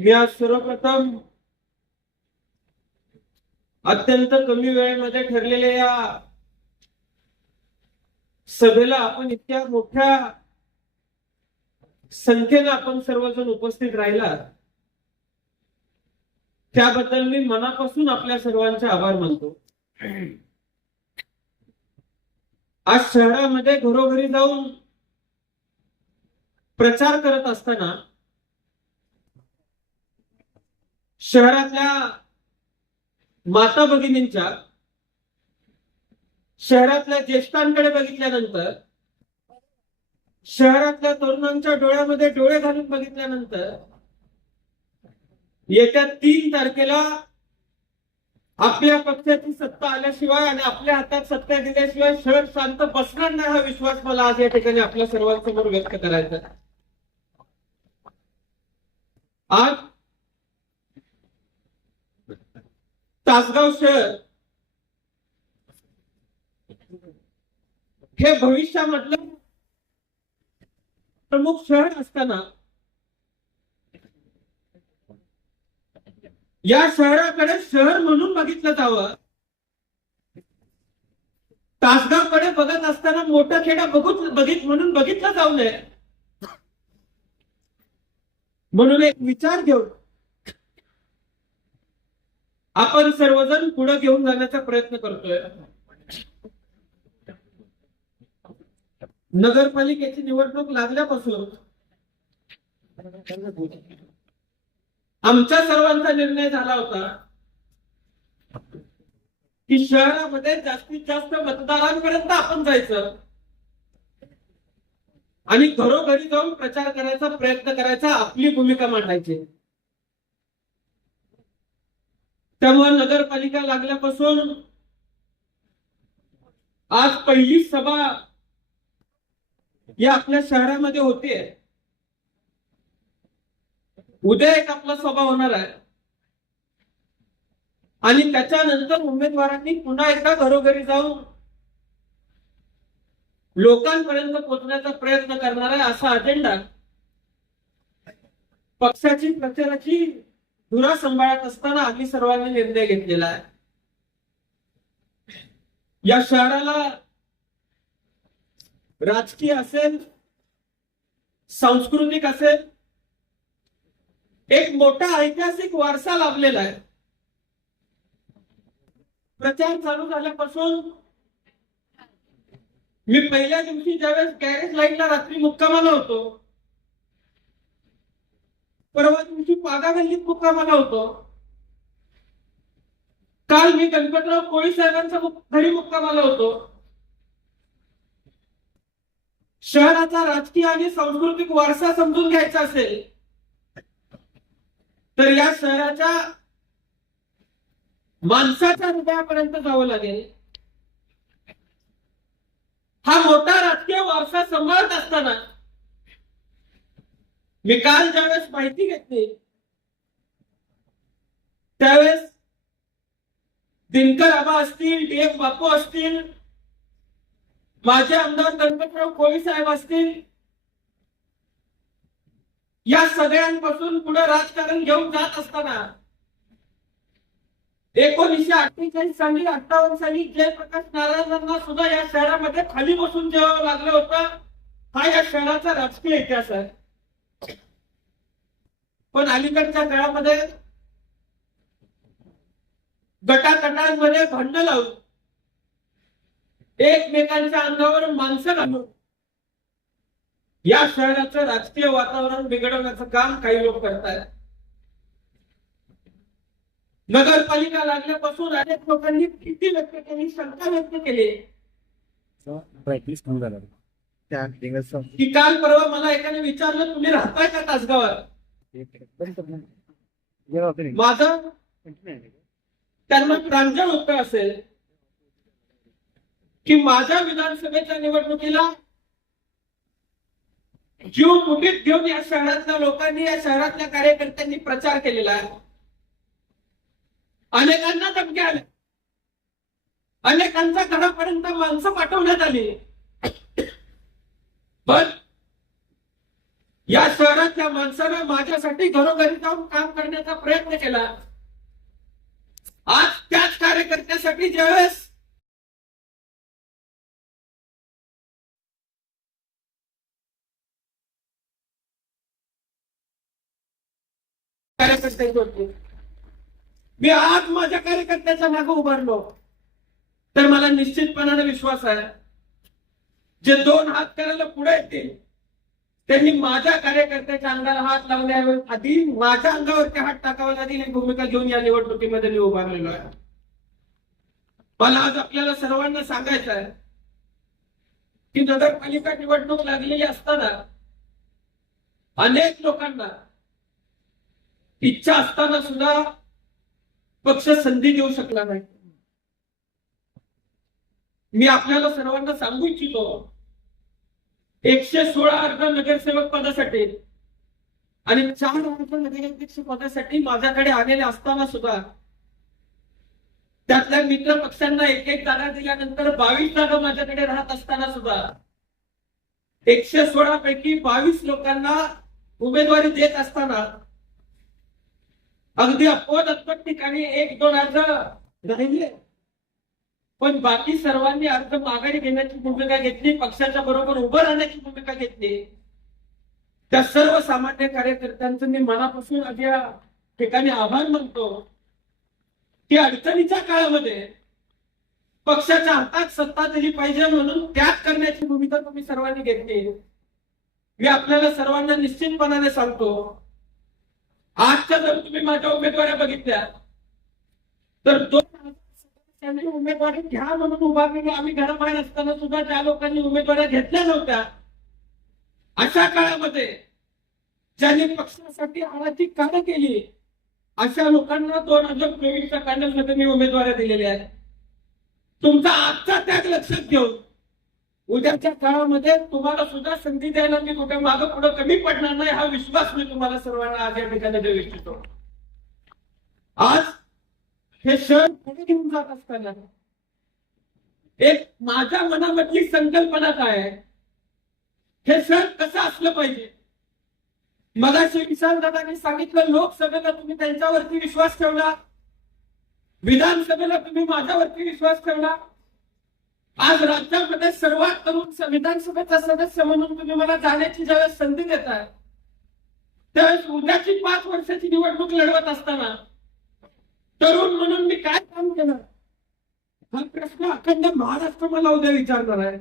मी आज सर्वप्रथम अत्यंत कमी वेळेमध्ये ठरलेल्या या सभेला आपण इतक्या मोठ्या संख्येनं आपण सर्वजण उपस्थित राहिला. त्याबद्दल मी मनापासून आपल्या सर्वांचे आभार मानतो. आज शहरामध्ये घरोघरी जाऊन प्रचार करत असताना शहरातल्या माता भगिनींच्या शहरातल्या ज्येष्ठांकडे बघितल्यानंतर शहरातल्या तरुणांच्या डोळ्यामध्ये डोळे घालून बघितल्यानंतर येत्या तीन तारखेला आपल्या पक्षाची सत्ता आल्याशिवाय आणि आपल्या हातात सत्ता दिल्याशिवाय शहर शांत बसणार नाही हा विश्वास मला आज या ठिकाणी आपल्या सर्वांसमोर व्यक्त करायचा आज तासगाव शहर. हे भविष्यामधलं प्रमुख शहर असताना या शहराकडे शहर म्हणून बघितलं जावं. तासगावकडे बघत असताना मोठा खेडा बघूच बघित म्हणून बघितलं जाऊ नये. म्हणून एक विचार घेऊन आपण सर्वजण पुढे घेऊन जाण्याचा प्रयत्न करतोय. नगरपालिकेची निवडणूक लागल्यापासून आमच्या सर्वांचा निर्णय झाला होता की शहरामध्ये जास्तीत जास्त मतदारांपर्यंत आपण जायचं आणि घरोघरी जाऊन प्रचार करायचा प्रयत्न करायचा आपली भूमिका मांडायची. त्यामुळे नगरपालिका लागल्यापासून आज पहिली सभा या आपल्या शहरामध्ये होते. उद्या एक आपला सभा होणार आहे. आणि त्याच्यानंतर उमेदवारांनी पुन्हा एकदा घरोघरी जाऊन लोकांपर्यंत पोहोचण्याचा प्रयत्न करणार आहे असा अजेंडा पक्षाची प्रचाराची धुरा सांभाळत असताना आम्ही सर्वांनी निर्णय घेतलेला आहे. या शहराला राजकीय असेल सांस्कृतिक असेल एक मोठा ऐतिहासिक वारसा लाभलेला आहे. प्रचार चालू झाल्यापासून मी पहिल्या दिवशी ज्यावेळेस गॅरेज लाईनला रात्री मुक्कामाला होतो परवा दिवशी पागा गल्लीत मुक्कामाला होतो. काल मी गणपतराव कोळी साहेबांचा घरी घरी मुक्कामाला होतो. शहराचा राजकीय आणि सांस्कृतिक वारसा समजून घ्यायचा असेल तर या शहराच्या माणसाच्या हृदयापर्यंत जावं लागेल. हा मोठा राजकीय वारसा सांभाळत असताना मी काल ज्यावेळेस माहिती घेतली त्यावेळेस दिनकर आबा असतील डी एम बापू असतील माझे आमदार गणपतराव कोळी साहेब असतील या सगळ्यांपासून पुढे राजकारण घेऊन जात असताना एकोणीसशे अठ्ठेचाळीस साली अठ्ठावन्न साली जयप्रकाश नारायणांना सुद्धा या शहरामध्ये खाली बसून जेवावं लागलं होतं. हा या शहराचा राजकीय इतिहास आहे. पण अलीकडच्या काळामध्ये गटातटांमध्ये भांडण लावून एकमेकांच्या अंगावर माणसं घालून या शहराचं राजकीय वातावरण बिघडवण्याचं काम काही लोक करतायत. नगरपालिका लागल्यापासून अनेक लोकांनी भीती व्यक्त केली शंका व्यक्त केली. की काल परवा मला एकाने विचारलं तुम्ही राहताय का तासगावात? माझं त्यांना प्रांजळ उत्तर असेल की माझ्या विधानसभेच्या निवडणुकीला जीव मुठीत घेऊन या शहरातल्या लोकांनी या शहरातल्या कार्यकर्त्यांनी प्रचार केलेला आहे. अनेकांना धमक्या आल्या. अनेकांच्या घरापर्यंत माणसं पाठवण्यात आली. पण या शहरातल्या माणसानं माझ्यासाठी घरोघरी जाऊन काम करण्याचा प्रयत्न केला. आज त्याच कार्यकर्त्यासाठी ज्यावेळेस कार्यकर्त्याचे होती मी आज माझ्या कार्यकर्त्याच्या मागे उभारलो. तर मला निश्चितपणाने विश्वास आहे. जे दोन हात करायला पुढे येतील त्यांनी माझ्या कार्यकर्त्याच्या अंगाला हात लावण्याऐवजी आधी माझ्या अंगावरती हात टाकावा लागेल ही भूमिका घेऊन या निवडणुकीमध्ये मी उभारलेलो आहे. मला आज आपल्याला सर्वांना सांगायचं आहे की नगरपालिका निवडणूक लागलेली असताना अनेक लोकांना इच्छा असताना सुद्धा पक्ष संधी देऊ शकला नाही. मी आपल्याला सर्वांना सांगू इच्छितो एकशे सोळा अर्ज नगरसेवक पदासाठी आणि चार अर्ज नगराध्यक्ष पदासाठी माझ्याकडे आलेले असताना सुद्धा त्यातल्या मित्र पक्षांना एक एक जागा दिल्यानंतर बावीस जागा माझ्याकडे राहत असताना सुद्धा एकशे सोळा पैकी बावीस लोकांना उमेदवारी देत असताना अगदी अपवादात्मक ठिकाणी एक दोन अर्ज राहिले. पण बाकी सर्वांनी अर्ज माघारी घेण्याची भूमिका घेतली पक्षाच्या बरोबर उभं राहण्याची भूमिका घेतली. त्या सर्व सामान्य कार्यकर्त्यांचं मी मनापासून आज या ठिकाणी आभार मानतो. की अडचणीच्या काळामध्ये पक्षाच्या हातात सत्ता दिली पाहिजे म्हणून त्याग करण्याची भूमिका तुम्ही सर्वांनी घेतली. मी आपल्याला सर्वांना निश्चितपणाने सांगतो आजच्या जर तुम्ही माझ्या उमेदवाऱ्या बघितल्या तर दोन त्यांनी उमेदवारी घ्या म्हणून उभारली आम्ही घराबाहेर असताना सुद्धा ज्या लोकांनी उमेदवाऱ्या घेतल्या नव्हत्या. अशा काळामध्ये ज्यांनी पक्षासाठी आळाची काळं केली अशा लोकांना दोन हजार चोवीसच्या पॅनलमध्ये मी उमेदवाऱ्या दिलेल्या आहेत. तुमचा आजचा त्याग लक्षात घेऊन उद्याच्या काळामध्ये तुम्हाला सुद्धा संधी द्यायला मी कुठे मागं पुढे कमी पडणार नाही हा विश्वास मी तुम्हाला सर्वांना आज या ठिकाणी देऊ इच्छितो. आज हे शहर पुढे घेऊन जात असताना? एक माझ्या मनामधली संकल्पना काय आहे? हे शहर कसं असलं पाहिजे? मगाशी विशाल दादांनी सांगितलं लोकसभेला तुम्ही त्यांच्यावरती विश्वास ठेवला. विधानसभेला तुम्ही माझ्यावरती विश्वास ठेवला. आज राज्यामध्ये सर्वात तरुण विधानसभेचा सदस्य म्हणून तुम्ही मला जाण्याची ज्यावेळेस संधी देताय त्यावेळेस उद्याची पाच वर्षाची निवडणूक लढवत असताना तरुण म्हणून मी काय काम केलं? हा प्रश्न अखंड महाराष्ट्र मला उद्या विचारणार आहे.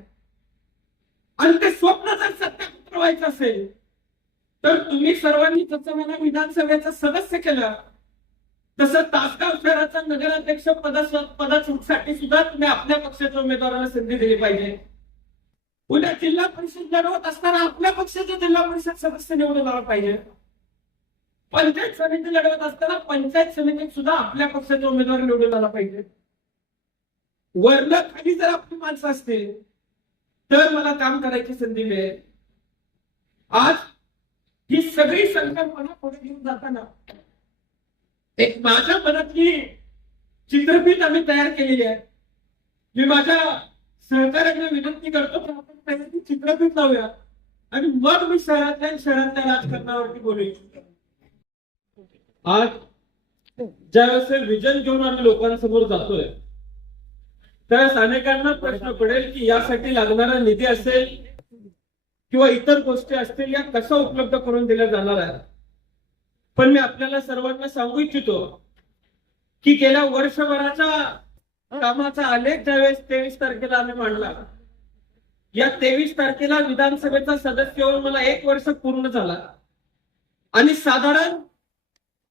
आणि ते स्वप्न जर सत्य उतरवायचं असेल तर तुम्ही सर्वांनी जसं मला विधानसभेचं सदस्य केलं. तसं तासगाव शहराचा नगराध्यक्ष पदा पदासाठी सुद्धा तुम्ही आपल्या पक्षाच्या उमेदवाराला संधी दिली पाहिजे. उद्या जिल्हा परिषद लढवत असताना आपल्या पक्षाचं जिल्हा परिषद सदस्य निवडून आला पाहिजे. पंचायत समिती लढवत असताना पंचायत समितीत सुद्धा आपल्या पक्षाचे उमेदवार निवडून आला पाहिजे. वर्ण खाली जर आपली माणसं असतील तर मला काम करायची संधी मिळेल. आज ही सगळी संकल्पना पुढे घेऊन जाताना एक माझ्या मनातली चित्रपीठ आम्ही तयार केलेली आहे. मी माझ्या सहकार्यांना विनंती करतो की आपण पहिली ती लावूया आणि मग मी शहरातल्या शहरातल्या राजकारणावरती बोलू इच्छितो. आज ज्यावेळेस हे विजन घेऊन आम्ही लोकांसमोर जातोय त्यावेळेस अनेकांना प्रश्न पडेल की यासाठी लागणारा निधी असेल किंवा इतर गोष्टी असतील या कशा उपलब्ध करून दिल्या जाणार आहे पण मी आपल्याला सर्वांना सांगू इच्छितो की गेल्या वर्षभराच्या कामाचा आलेख ज्यावेळेस तेवीस तारखेला आम्ही मांडला या तेवीस तारखेला विधानसभेचा सदस्य होऊन मला एक वर्ष पूर्ण झाला. आणि साधारण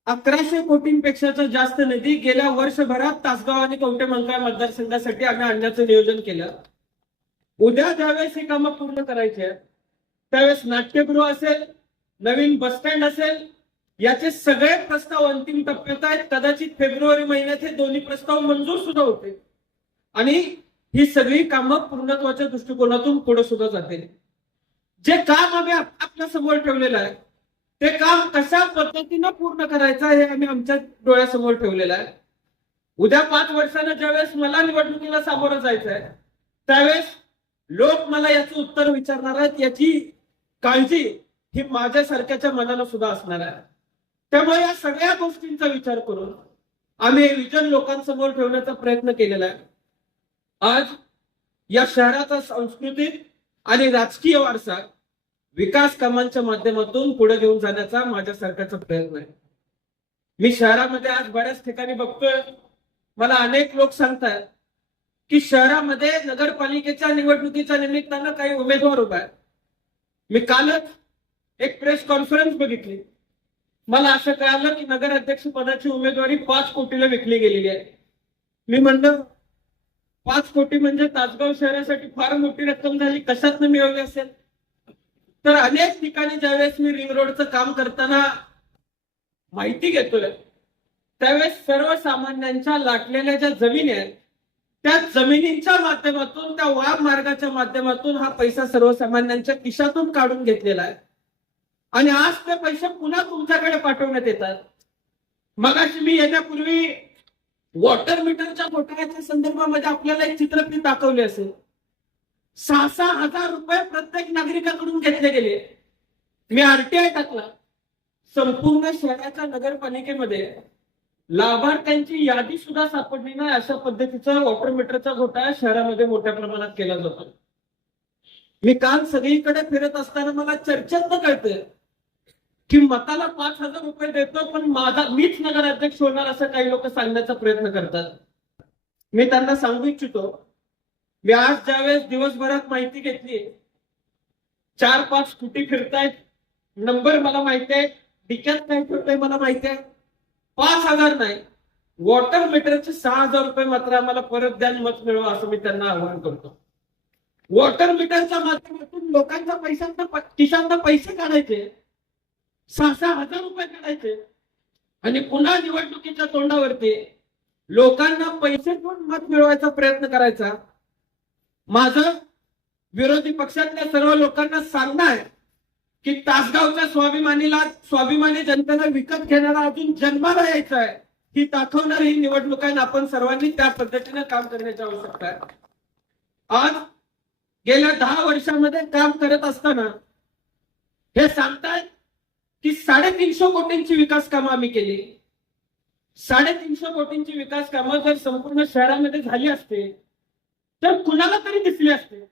अकराशे कोटींपेक्षाचा जास्त निधी गेल्या वर्षभरात तासगाव आणि कवटे मंकाळ मतदारसंघासाठी आम्ही आणण्याचं नियोजन केलं. उद्या ज्यावेळेस ही कामं पूर्ण करायची आहेत त्यावेळेस नाट्यगृह असेल नवीन बस स्टँड असेल याचे सगळे प्रस्ताव अंतिम टप्प्यात आहेत. कदाचित फेब्रुवारी महिन्यात हे दोन्ही प्रस्ताव मंजूर सुद्धा होते आणि ही सगळी कामं पूर्णत्वाच्या दृष्टिकोनातून पुढे सुद्धा जाते जे काम आम्ही आपल्यासमोर ठेवलेलं आहे ते काम कशा पद्धतीनं पूर्ण करायचं हे आम्ही आमच्या डोळ्यासमोर ठेवलेलं आहे. उद्या पाच वर्षानं ज्यावेळेस मला निवडणुकीला सामोरं जायचं आहे त्यावेळेस लोक मला याचं उत्तर विचारणार आहेत याची काळजी ही माझ्यासारख्याच्या मनाला सुद्धा असणार आहे. त्यामुळे या सगळ्या गोष्टींचा विचार करून आम्ही विजन लोकांसमोर ठेवण्याचा प्रयत्न केलेला आहे. आज या शहराचा सांस्कृतिक आणि राजकीय वारसा विकास कामांच्या माध्यमातून पुढे घेऊन जाण्याचा माझ्या सरकारचा प्रयत्न आहे. मी शहरामध्ये आज बऱ्याच ठिकाणी बघतोय. मला अनेक लोक सांगतात की शहरामध्ये नगरपालिकेच्या निवडणुकीच्या निमित्तानं काही उमेदवार उभा आहेत. मी कालच एक प्रेस कॉन्फरन्स बघितली. मला असं कळालं की नगराध्यक्ष पदाची उमेदवारी पाच कोटीला विकली गेलेली आहे. मी म्हणलं पाच कोटी म्हणजे तासगाव शहरासाठी फार मोठी रक्कम झाली. कशात मिळवली असेल? तर अनेक ठिकाणी ज्यावेळेस मी रिंग रोडचं काम करताना माहिती घेतोय त्यावेळेस सर्वसामान्यांच्या लाटलेल्या ज्या जमिनी आहेत त्या जमिनींच्या माध्यमातून त्या वाघ मार्गाच्या माध्यमातून हा पैसा सर्वसामान्यांच्या खिशातून काढून घेतलेला आहे. आणि आज ते पैसे पुन्हा तुमच्याकडे पाठवण्यात येतात. मगाशी मी येण्यापूर्वी वॉटर मीटरच्या घोटाळ्याच्या संदर्भामध्ये आपल्याला एक चित्रफित दाखवली असेल. सहा सहा हजार रुपये प्रत्येक नागरिकाकडून घेतले गेले. मी आरटीआय टाकला. संपूर्ण शहराच्या नगरपालिकेमध्ये लाभार्थ्यांची यादी सुद्धा सापडली नाही. अशा पद्धतीचा वॉटर मीटरचा घोटाळा शहरामध्ये मोठ्या प्रमाणात केला जातो. मी काल सगळीकडे फिरत असताना मला चर्चेत कळतंय की मताला पाच हजार रुपये देतो पण माझा मीच नगराध्यक्ष होणार असं काही लोक सांगण्याचा प्रयत्न करतात. मी त्यांना सांगू इच्छितो मी आज ज्यावेळेस दिवसभरात माहिती घेतली चार पाच स्कूटी फिरतायत नंबर मला माहिती आहे डिक्यात काय फिरतंय मला माहिती आहे पाच हजार नाही. वॉटर मीटरचे सहा हजार रुपये मात्र आम्हाला परत द्याल मत मिळवा असं मी त्यांना आवाहन करतो. वॉटर मीटरच्या माध्यमातून लोकांच्या पैशांना किशांना पैसे काढायचे सहा सहा हजार रुपये काढायचे आणि पुन्हा निवडणुकीच्या तोंडावरती लोकांना पैसे देऊन मत मिळवायचा प्रयत्न करायचा? माझं विरोधी पक्षातल्या सर्व लोकांना सांगणं आहे की तासगावच्या स्वाभिमानीला स्वाभिमानी जनतेला विकत घेणारा अजून जन्माला यायचा आहे ही दाखवणारी ही निवडणूक आहे आपण सर्वांनी त्या पद्धतीने काम करण्याची आवश्यकता आहे. आज गेल्या दहा वर्षामध्ये काम करत असताना हे सांगतायत की साडेतीनशे कोटींची विकास कामं आम्ही केली. साडेतीनशे कोटींची विकास कामं जर संपूर्ण शहरामध्ये झाली असते तर कुणाला तरी दिसली असते.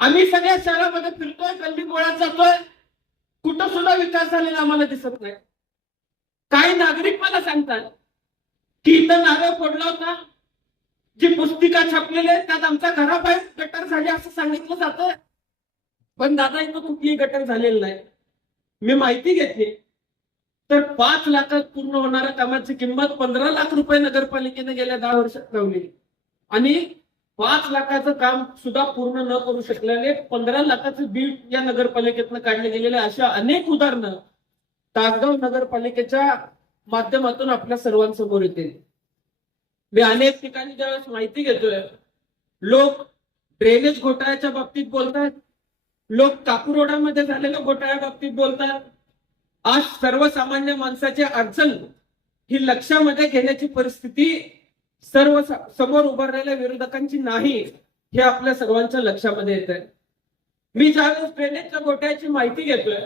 आम्ही सगळ्या शहरामध्ये फिरतोय गल्ली गोळ्यात जातोय. कुठं सुद्धा विकास झालेला आम्हाला दिसत नाही. काही नागरिक मला सांगतात की इथं नारळ फोडला होता. जी पुस्तिका छापलेली आहे त्यात आमच्या घराबाहेर गटर झाली असं सांगितलं जातं पण दादा इथं कुठलीही गटर झालेली नाही. मी माहिती घेतली. तर पाच लाखात पूर्ण होणाऱ्या कामाची किंमत पंधरा लाख रुपये नगरपालिकेने गेल्या दहा वर्षात लावली. आणि पाच लाखाचं काम सुद्धा पूर्ण न करू शकल्याने पंधरा लाखाचं बिल या नगरपालिकेतनं काढले गेलेले अशा अनेक उदाहरणं तासगाव नगरपालिकेच्या माध्यमातून आपल्या सर्वांसमोर येतील. मी अनेक ठिकाणी ज्यावेळेस माहिती घेतोय लोक ड्रेनेज घोटाळ्याच्या बाबतीत बोलतात लोक कापुरोडामध्ये झालेल्या घोटाळ्या बाबतीत बोलतात. आज सर्वसामान्य माणसाची अडचण ही लक्षामध्ये घेण्याची परिस्थिती सर्व समोर उभारलेल्या विरोधकांची नाही हे आपल्या सर्वांच्या लक्षामध्ये येत आहे मी ज्यावेळेस ड्रेनेजच्या गोट्याची माहिती घेतोय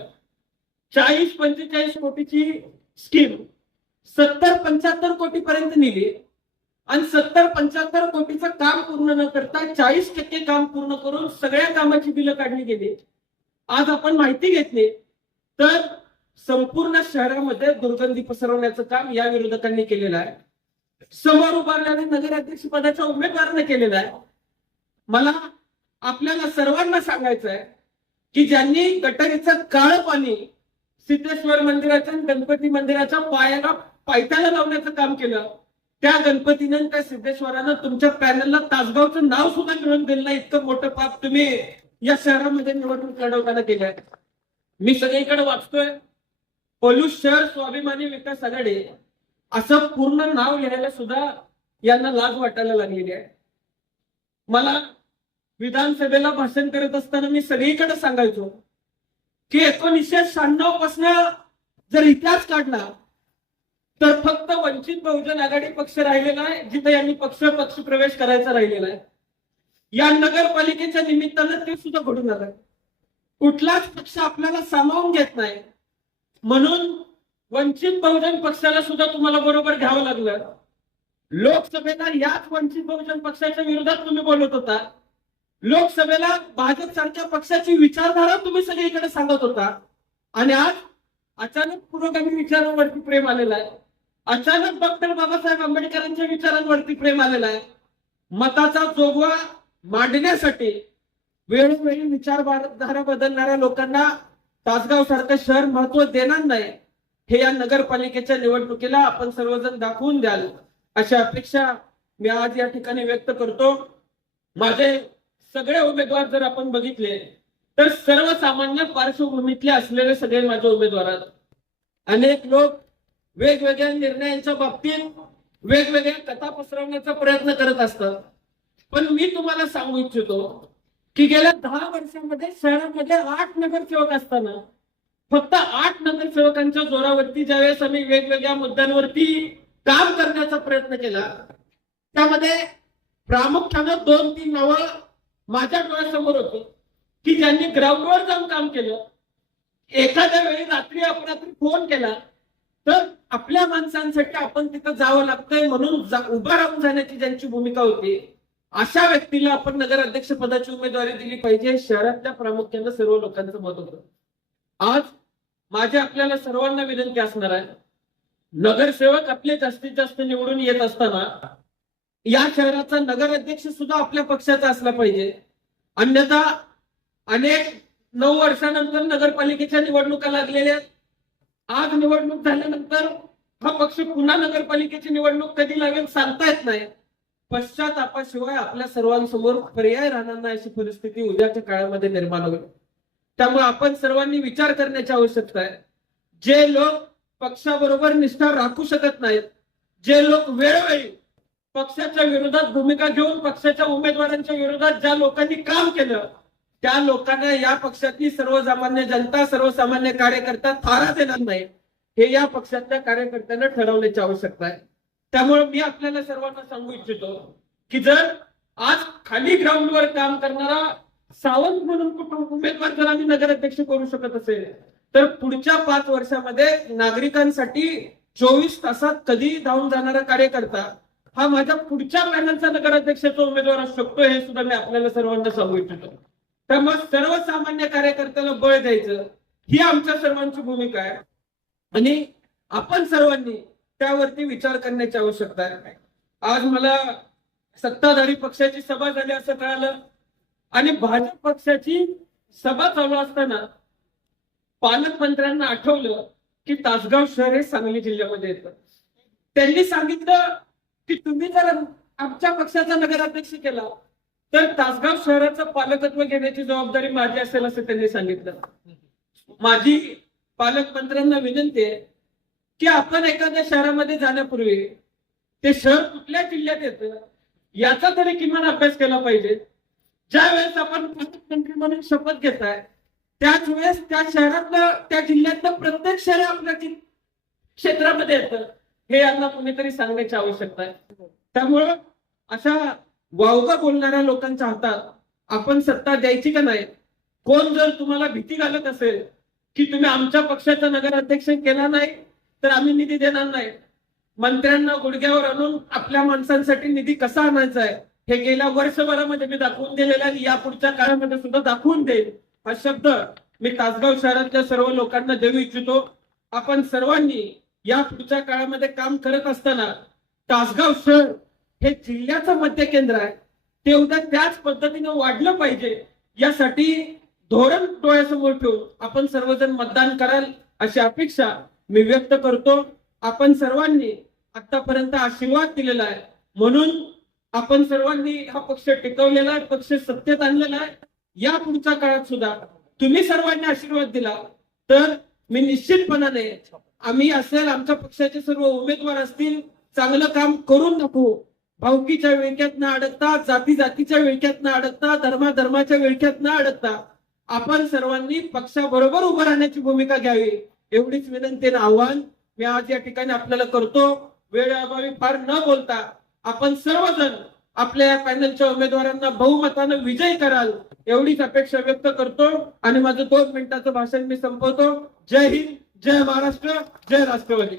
चाळीस पंचेचाळीस कोटीची स्कीम सत्तर पंच्याहत्तर कोटी पर्यंत नेली आणि सत्तर पंच्याहत्तर कोटीचं काम पूर्ण न करता चाळीस टक्के काम पूर्ण करून सगळ्या कामाची बिलं काढली गेली. आज आपण माहिती घेतली तर संपूर्ण शहरामध्ये दुर्गंधी पसरवण्याचं काम या विरोधकांनी केलेलं आहे. समोर उभारल्याने नगराध्यक्ष पदाच्या उमेदवाराने केलेला आहे. मला आपल्याला सर्वांना सांगायचं आहे की ज्यांनी गटारीचं काळं पाणी सिद्धेश्वर मंदिराच्या गणपती मंदिराच्या पायाला पायथ्याला लावण्याचं काम केलं त्या गणपतीनं त्या सिद्धेश्वरानं तुमच्या पॅनलला तासगावचं नाव सुद्धा मिळवून दिलं नाही. इतकं मोठं पाप तुम्ही या शहरामध्ये निवडणूक लढवताना केलंय. मी सगळीकडे वाचतोय. पोलूस शहर स्वाभिमानी विकास आघाडी असं पूर्ण नाव लिहायला सुद्धा यांना लाज वाटायला लागलेली आहे. मला विधानसभेला भाषण करत असताना मी सगळीकडे सांगायचो की एकोणीसशे शहाण्णव पासन जर इतिहास काढला तर फक्त वंचित बहुजन आघाडी पक्ष राहिलेला आहे जिथे यांनी पक्ष पक्ष प्रवेश करायचा राहिलेला आहे. या नगरपालिकेच्या निमित्तानं ते सुद्धा घडून आलं कुठलाच पक्ष आपल्याला सामावून घेत नाही. म्हणून वंचित बहुजन पक्षाला सुद्धा तुम्हाला बरोबर घ्यावं लागलं. लोकसभेला याच वंचित बहुजन पक्षाच्या विरोधात तुम्ही बोलत होता. लोकसभेला भाजप सारख्या पक्षाची विचारधारा तुम्ही सगळीकडे सांगत होता. आणि आज अचानक पुरोगामी विचारांवरती प्रेम आलेलं आहे. अचानक डॉक्टर बाबासाहेब आंबेडकरांच्या विचारांवरती प्रेम आलेलं आहे. मताचा जोगवा मांडण्यासाठी वेळोवेळी विचारधारा बदलणाऱ्या लोकांना तासगाव सारखं शहर महत्त्व देणार नाही. हे या नगरपालिकेच्या निवडणुकीला आपण सर्वजण दाखवून द्याल अशा अपेक्षा मी आज या ठिकाणी व्यक्त करतो. माझे सगळे उमेदवार जर आपण बघितले तर सर्वसामान्य पार्श्वभूमीतले असलेले सगळे माझे उमेदवार अनेक लोक वेगवेगळ्या निर्णयांच्या बाबतीत वेगवेगळ्या कथा पसरवण्याचा प्रयत्न करत असतात. पण मी तुम्हाला सांगू इच्छितो की गेल्या दहा वर्षांमध्ये शहरामध्ये आठ नगरसेवक असताना फक्त आठ नगरसेवकांच्या जोरावरती ज्यावेळेस आम्ही वेगवेगळ्या मुद्द्यांवरती काम करण्याचा प्रयत्न केला त्यामध्ये प्रामुख्यानं दोन तीन नावं माझ्या डोळ्यासमोर होती की ज्यांनी ग्राउंडवर जाऊन काम केलं. एखाद्या वेळी रात्री अपरात्री फोन केला तर आपल्या माणसांसाठी आपण तिथं जावं लागतंय म्हणून जा- उभं राहून जाण्याची ज्यांची भूमिका होती अशा व्यक्तीला आपण नगर अध्यक्ष पदाची उमेदवारी दिली पाहिजे शहरातल्या प्रामुख्यानं सर्व लोकांचं मत होतं. आज माझी आपल्याला सर्वांना विनंती असणार आहे. नगरसेवक आपले जास्तीत जास्त निवडून येत असताना या शहराचा नगर अध्यक्ष सुद्धा आपल्या पक्षाचा असला पाहिजे. अन्यथा अनेक नऊ वर्षानंतर नगरपालिकेच्या निवडणुका लागलेल्या आहेत. आज निवडणूक झाल्यानंतर हा पक्ष पुन्हा नगरपालिकेची निवडणूक कधी लागेल सांगता येत नाही. पश्चातापाशिवाय आपल्या सर्वांसमोर पर्याय राहणार नाही अशी परिस्थिती उद्याच्या काळामध्ये निर्माण होईल. त्यामुळे आपण सर्वांनी विचार करण्याची आवश्यकता आहे. जे लोक पक्षाबरोबर निष्ठा राखू शकत नाहीत जे लोक वेळोवेळी पक्षाच्या विरोधात भूमिका घेऊन पक्षाच्या उमेदवारांच्या विरोधात ज्या लोकांनी काम केलं त्या लोकांना या पक्षातली सर्वसामान्य जनता सर्वसामान्य कार्यकर्ता थारा देणार नाही. हे या पक्षातल्या कार्यकर्त्यांना ठरवण्याची आवश्यकता आहे. त्यामुळे मी आपल्याला सर्वांना सांगू इच्छितो की जर आज खाली ग्राउंडवर काम करणारा सावंत म्हणून कुठून उमेदवार जर आम्ही नगराध्यक्ष करू शकत असेल. तर पुढच्या पाच वर्षामध्ये नागरिकांसाठी चोवीस तासात कधी धावून जाणारा कार्यकर्ता हा माझ्या पुढच्या पॅनलचा नगराध्यक्षाचा उमेदवार असू शकतो हे सुद्धा मी आपल्याला सर्वांना सांगू इच्छितो. त्यामुळे सर्वसामान्य कार्यकर्त्याला बळ द्यायचं ही आमच्या सर्वांची भूमिका आहे. आणि आपण सर्वांनी त्यावरती विचार करण्याची आवश्यकता आहे. आज मला सत्ताधारी पक्षाची सभा झाली असं कळालं. आणि भाजप पक्षाची सभा चालू असताना पालकमंत्र्यांना आठवलं की तासगाव शहर हे सांगली जिल्ह्यामध्ये येतं. त्यांनी सांगितलं की तुम्ही जर आमच्या पक्षाचा नगराध्यक्ष केला तर तासगाव शहराचं पालकत्व घेण्याची जबाबदारी माझी असेल असं त्यांनी सांगितलं. माझी पालकमंत्र्यांना विनंती आहे की आपण एखाद्या शहरामध्ये जाण्यापूर्वी ते शहर कुठल्या जिल्ह्यात येतं याचा तरी किमान अभ्यास केला पाहिजे. ज्या वेळेस आपण पालकमंत्री म्हणून शपथ घेताय त्याच वेळेस त्या शहरातलं त्या जिल्ह्यातलं प्रत्येक शहर आपल्या क्षेत्रामध्ये येतं. हे यांना कुणीतरी सांगण्याची आवश्यकता आहे. त्यामुळं अशा वावगा बोलणाऱ्या लोकांच्या हातात आपण सत्ता द्यायची का नाही? कोण जर तुम्हाला भीती घालत असेल की तुम्ही आमच्या पक्षाचा नगराध्यक्ष केला नाही तर आम्ही निधी देणार नाही. मंत्र्यांना गुडघ्यावर आणून आपल्या माणसांसाठी निधी कसा आणायचा आहे? हे गेल्या वर्षभरामध्ये मी दाखवून दिलेलं आहे आणि यापुढच्या काळामध्ये सुद्धा दाखवून देईल हा शब्द मी तासगाव शहरातल्या सर्व लोकांना देऊ इच्छितो. आपण सर्वांनी या पुढच्या काळामध्ये काम करत असताना तासगाव शहर हे जिल्ह्याचं मध्य केंद्र आहे. ते उद्या त्याच पद्धतीने वाढलं पाहिजे. यासाठी धोरण डोळ्यासमोर ठेवून आपण सर्वजण मतदान कराल अशी अपेक्षा मी व्यक्त करतो. आपण सर्वांनी आतापर्यंत आशीर्वाद दिलेला आहे. म्हणून आपण सर्वांनी हा पक्ष टिकवलेला आहे पक्ष सत्तेत आणलेला आहे. या पुढच्या काळात सुद्धा तुम्ही सर्वांनी आशीर्वाद दिला तर मी निश्चितपणाने आम्ही असेल आमच्या पक्षाचे सर्व उमेदवार असतील चांगलं काम करून दाखवू भावकीच्या विळख्यात न अडकता जाती जातीच्या विळख्यात न अडकता धर्मा धर्माच्या विळख्यात न अडकता आपण सर्वांनी पक्षाबरोबर उभं राहण्याची भूमिका घ्यावी एवढीच विनंती आणि आव्हान मी आज या ठिकाणी आपल्याला करतो. वेळेअभावी फार न बोलता आपण सर्वजण आपल्या या पॅनलच्या उमेदवारांना बहुमतानं विजयी कराल एवढीच अपेक्षा व्यक्त करतो. आणि माझं दोन मिनिटाचं भाषण मी संपवतो. जय हिंद जय महाराष्ट्र जय राष्ट्रवादी.